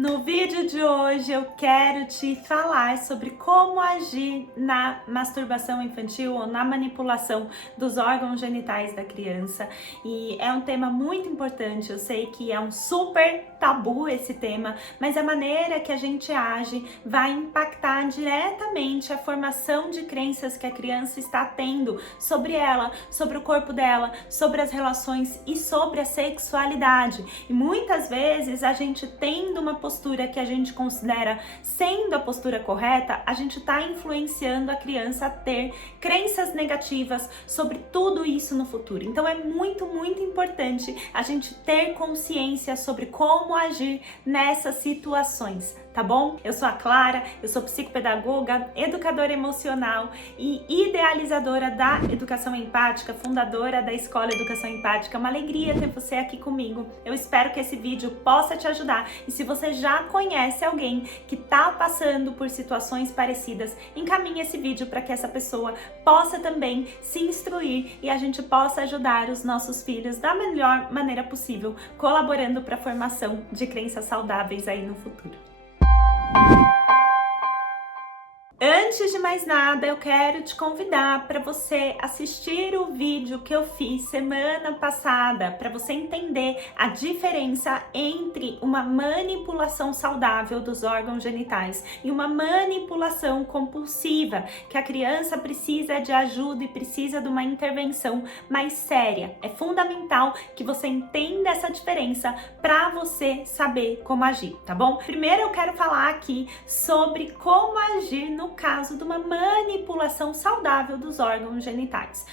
No vídeo de hoje eu quero te falar sobre como agir na masturbação infantil ou na manipulação dos órgãos genitais da criança. E é um tema muito importante, eu sei que é um super tabu esse tema, mas a maneira que a gente age vai impactar diretamente a formação de crenças que a criança está tendo sobre ela, sobre o corpo dela, sobre as relações e sobre a sexualidade. E muitas vezes a gente tendo uma postura que a gente considera sendo a postura correta, a gente está influenciando a criança a ter crenças negativas sobre tudo isso no futuro. Então é muito importante a gente ter consciência sobre como agir nessas situações, tá bom? Eu sou a Clara, eu sou psicopedagoga, educadora emocional e idealizadora da Educação Empática, fundadora da Escola Educação Empática. É uma alegria ter você aqui comigo. Eu espero que esse vídeo possa te ajudar. E se você já conhece alguém que está passando por situações parecidas, encaminhe esse vídeo para que essa pessoa possa também se instruir e a gente possa ajudar os nossos filhos da melhor maneira possível, colaborando para a formação de crenças saudáveis aí no futuro. Antes de mais nada, eu quero te convidar para você assistir o vídeo que eu fiz semana passada, para você entender a diferença entre uma manipulação saudável dos órgãos genitais e uma manipulação compulsiva, que a criança precisa de ajuda e precisa de uma intervenção mais séria. É fundamental que você entenda essa diferença para você saber como agir, tá bom? Primeiro eu quero falar aqui sobre como agir no caso de uma manipulação saudável dos órgãos genitais.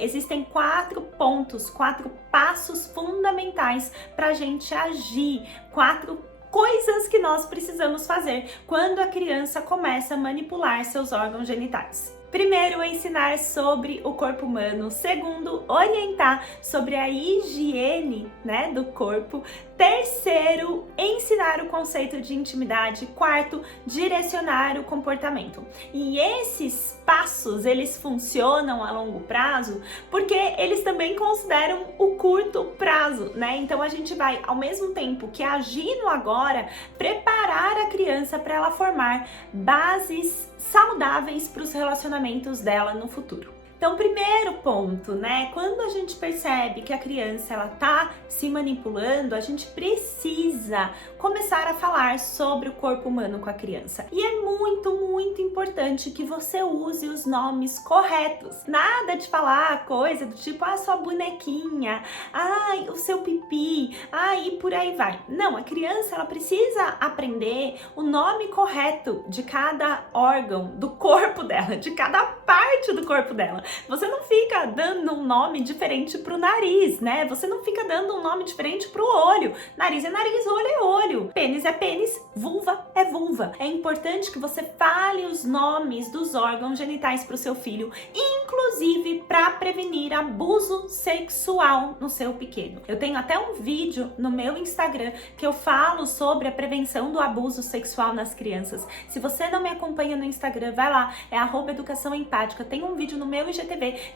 Existem 4 pontos, 4 passos fundamentais para a gente agir, 4 coisas que nós precisamos fazer quando a criança começa a manipular seus órgãos genitais. Primeiro, ensinar sobre o corpo humano. Segundo, orientar sobre a higiene, do corpo. Terceiro, ensinar o conceito de intimidade. Quarto, direcionar o comportamento. E esses passos, eles funcionam a longo prazo porque eles também consideram o curto prazo, Então a gente vai, ao mesmo tempo que agir no agora, preparar a criança para ela formar bases saudáveis para os relacionamentos dela no futuro. Então, primeiro ponto, quando a gente percebe que a criança ela tá se manipulando, a gente precisa começar a falar sobre o corpo humano com a criança. E é muito importante que você use os nomes corretos. Nada de falar coisa do tipo, sua bonequinha, o seu pipi, e por aí vai. Não, a criança ela precisa aprender o nome correto de cada órgão do corpo dela, de cada parte do corpo dela. Você não fica dando um nome diferente pro nariz, Você não fica dando um nome diferente pro olho. Nariz é nariz, olho é olho. Pênis é pênis, vulva é vulva. É importante que você fale os nomes dos órgãos genitais pro seu filho, inclusive para prevenir abuso sexual no seu pequeno. Eu tenho até um vídeo no meu Instagram que eu falo sobre a prevenção do abuso sexual nas crianças. Se você não me acompanha no Instagram, vai lá, é @educação empática. Tem um vídeo no meu IGTV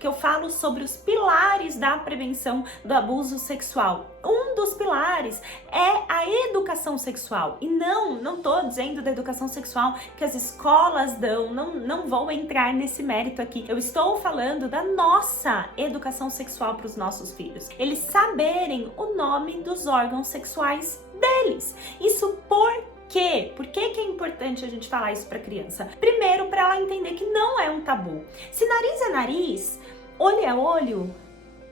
que eu falo sobre os pilares da prevenção do abuso sexual. Um dos pilares é a educação sexual. E não tô dizendo da educação sexual que as escolas dão, não vou entrar nesse mérito aqui. Eu estou falando da nossa educação sexual para os nossos filhos. Eles saberem o nome dos órgãos sexuais deles. Isso por quê? Por que é importante a gente falar isso para a criança? Primeiro, para ela entender que não é um tabu. Se nariz é nariz, olho é olho,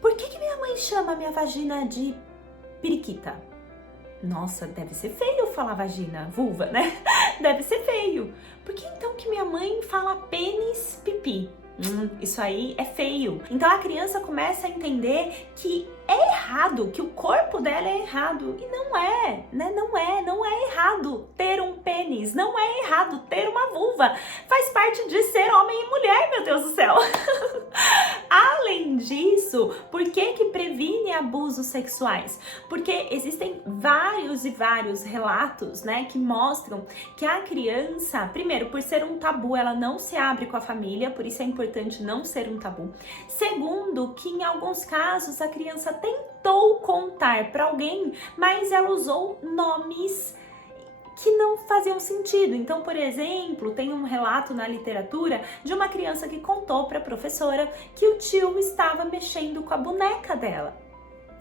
por que minha mãe chama minha vagina de periquita? Nossa, deve ser feio falar vagina, vulva, Deve ser feio. Por que então que minha mãe fala pênis, pipi? Isso aí é feio. Então a criança começa a entender que é errado, que o corpo dela é errado. E não é, Não é errado ter um pênis, não é errado ter uma vulva. Faz parte de ser homem e mulher, meu Deus do céu. Além disso, por que previne abusos sexuais? Porque existem vários relatos, que mostram que a criança, primeiro, por ser um tabu, ela não se abre com a família, por isso é importante não ser um tabu. Segundo, que em alguns casos a criança tentou contar para alguém, mas ela usou nomes faziam sentido. Então, por exemplo, tem um relato na literatura de uma criança que contou para a professora que o tio estava mexendo com a boneca dela.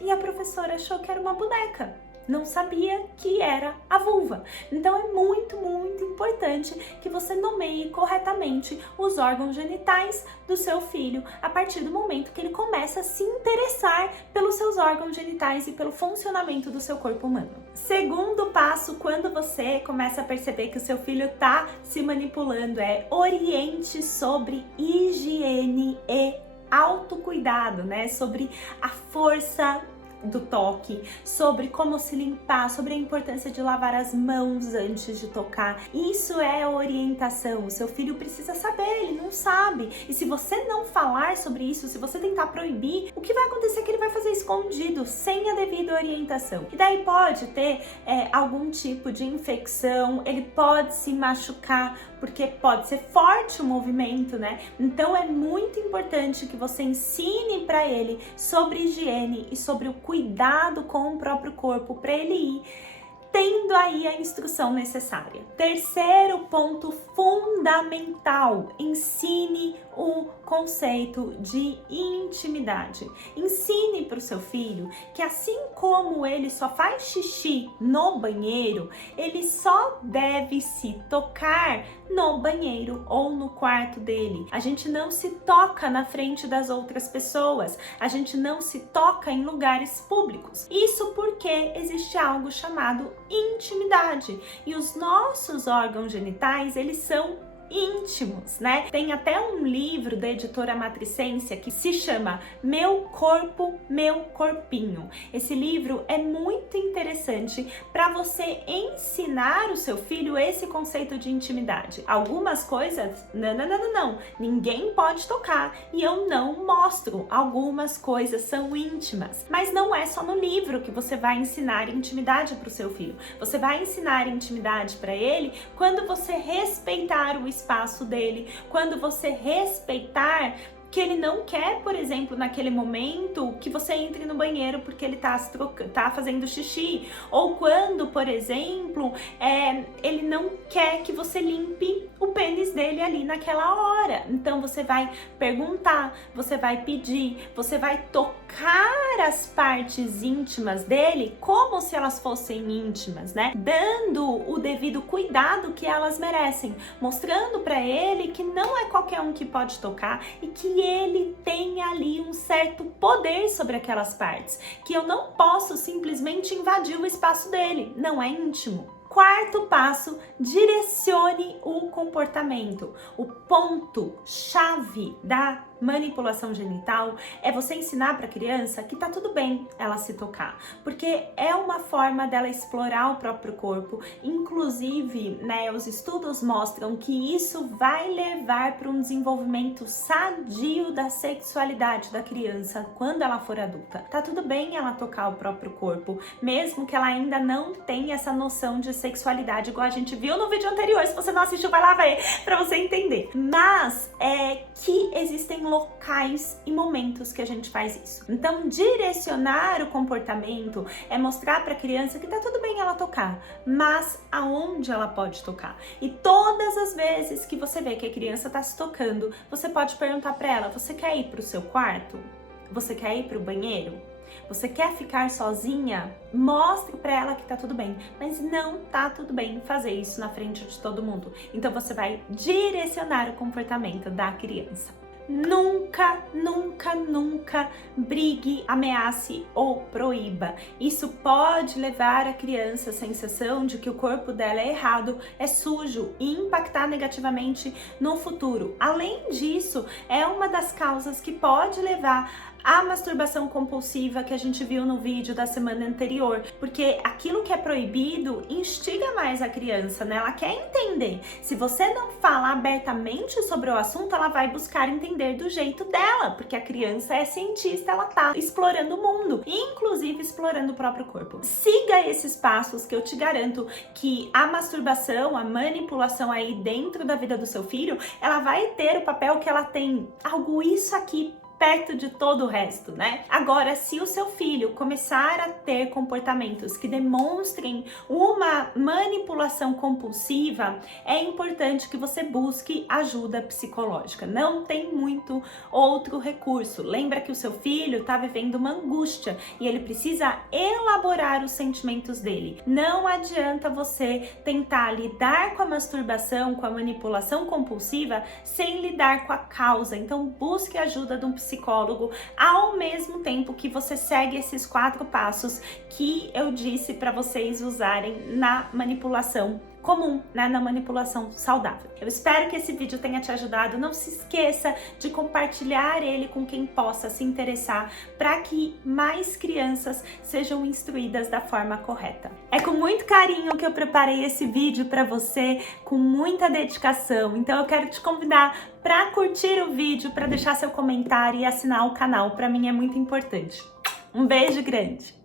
E a professora achou que era uma boneca, não sabia que era a vulva. Então é muito, muito importante que você nomeie corretamente os órgãos genitais do seu filho a partir do momento que ele começa a se interessar pelos seus órgãos genitais e pelo funcionamento do seu corpo humano. Segundo passo, quando você começa a perceber que o seu filho está se manipulando, é oriente sobre higiene e autocuidado, né? Sobre a força do toque, sobre como se limpar, sobre a importância de lavar as mãos antes de tocar. Isso é orientação. O seu filho precisa saber, ele não sabe. E se você não falar sobre isso, se você tentar proibir, o que vai acontecer é que ele vai fazer escondido, sem a devida orientação. E daí pode ter algum tipo de infecção, ele pode se machucar, porque pode ser forte o movimento, né? Então é muito importante que você ensine para ele sobre higiene e sobre o cuidado com o próprio corpo, para ele ir tendo aí a instrução necessária. Terceiro ponto fundamental: ensine o conceito de intimidade. Ensine para o seu filho que assim como ele só faz xixi no banheiro, ele só deve se tocar no banheiro ou no quarto dele. A gente não se toca na frente das outras pessoas, a gente não se toca em lugares públicos. Isso porque existe algo chamado intimidade, e os nossos órgãos genitais, eles são íntimos, né? Tem até um livro da editora Matricência que se chama Meu Corpo, Meu Corpinho. Esse livro é muito interessante para você ensinar o seu filho esse conceito de intimidade. Algumas coisas, não, ninguém pode tocar e eu não mostro. Algumas coisas são íntimas, mas não é só no livro que você vai ensinar intimidade para o seu filho. Você vai ensinar intimidade para ele quando você respeitar o espaço dele, quando você respeitar que ele não quer, por exemplo, naquele momento que você entre no banheiro porque ele tá fazendo xixi, ou quando, por exemplo, ele não quer que você limpe o pênis dele ali naquela hora. Então você vai perguntar, você vai pedir, você vai tocar as partes íntimas dele como se elas fossem íntimas, né? Dando o devido cuidado que elas merecem, mostrando para ele que não é qualquer um que pode tocar e que ele tem ali um certo poder sobre aquelas partes, que eu não posso simplesmente invadir o espaço dele, não é íntimo. Quarto passo, direcione o comportamento. O ponto-chave da manipulação genital é você ensinar para a criança que tá tudo bem ela se tocar, porque é uma forma dela explorar o próprio corpo. Inclusive, né, os estudos mostram que isso vai levar para um desenvolvimento sadio da sexualidade da criança quando ela for adulta. Tá tudo bem ela tocar o próprio corpo, mesmo que ela ainda não tenha essa noção de sexualidade, igual a gente viu no vídeo anterior. Se você não assistiu, vai lá ver para você entender. Mas é que existem locais e momentos que a gente faz isso. Então, direcionar o comportamento é mostrar para a criança que tá tudo bem ela tocar, mas aonde ela pode tocar. E todas as vezes que você vê que a criança tá se tocando, você pode perguntar para ela: você quer ir pro seu quarto? Você quer ir pro banheiro? Você quer ficar sozinha? Mostre pra ela que tá tudo bem, mas não tá tudo bem fazer isso na frente de todo mundo. Então você vai direcionar o comportamento da criança. Nunca, nunca, nunca brigue, ameace ou proíba. Isso pode levar a criança à sensação de que o corpo dela é errado, é sujo e impactar negativamente no futuro. Além disso, é uma das causas que pode levar a masturbação compulsiva que a gente viu no vídeo da semana anterior, porque aquilo que é proibido instiga mais a criança, né? Ela quer entender. Se você não falar abertamente sobre o assunto, ela vai buscar entender do jeito dela, porque a criança é cientista, ela tá explorando o mundo, inclusive explorando o próprio corpo. Siga esses passos que eu te garanto que a masturbação, a manipulação aí dentro da vida do seu filho, ela vai ter o papel que ela tem. Isso aqui perto de todo o resto, né? Agora, se o seu filho começar a ter comportamentos que demonstrem uma manipulação compulsiva, é importante que você busque ajuda psicológica. Não tem muito outro recurso. Lembra que o seu filho está vivendo uma angústia e ele precisa elaborar os sentimentos dele. Não adianta você tentar lidar com a masturbação, com a manipulação compulsiva, sem lidar com a causa. Então, busque a ajuda de um psicólogo ao mesmo tempo que você segue esses 4 passos que eu disse para vocês usarem na manipulação comum, né, na manipulação saudável. Eu espero que esse vídeo tenha te ajudado. Não se esqueça de compartilhar ele com quem possa se interessar para que mais crianças sejam instruídas da forma correta. É com muito carinho que eu preparei esse vídeo para você, com muita dedicação. Então eu quero te convidar para curtir o vídeo, para deixar seu comentário e assinar o canal. Para mim é muito importante. Um beijo grande!